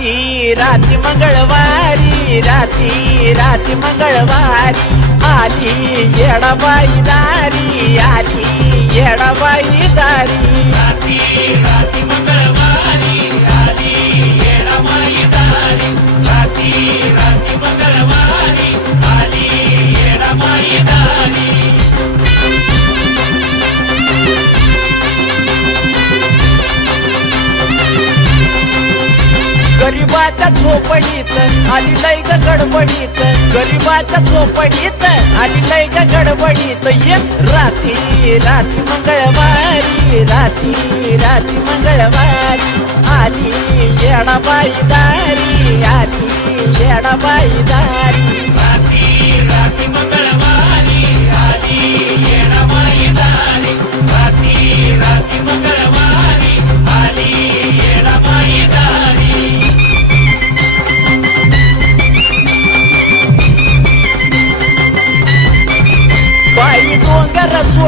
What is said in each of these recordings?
राती राती मंगळवारी राती राती मंगळवारी. आली येडाबाई दारी आली येडाबाई दारी. गरीबाच्या झोपडीत आली लय गडबडीत. गरीबाच्या झोपडीत आली लय गडबडीत. ये राती राती मंगळवारी राती राती मंगळवारी. आली येडा दारी आली येडा बाईदारी.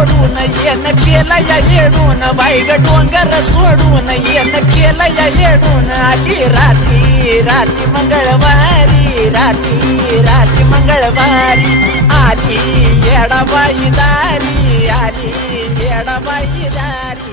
सोडून येन केला या येडून. बाई ग डोंगर सोडून येन केला या येडून. आली राती राती मंगळवारी राती राती मंगळवारी. आली येडाबाई दारी आली येडाबाई दारी.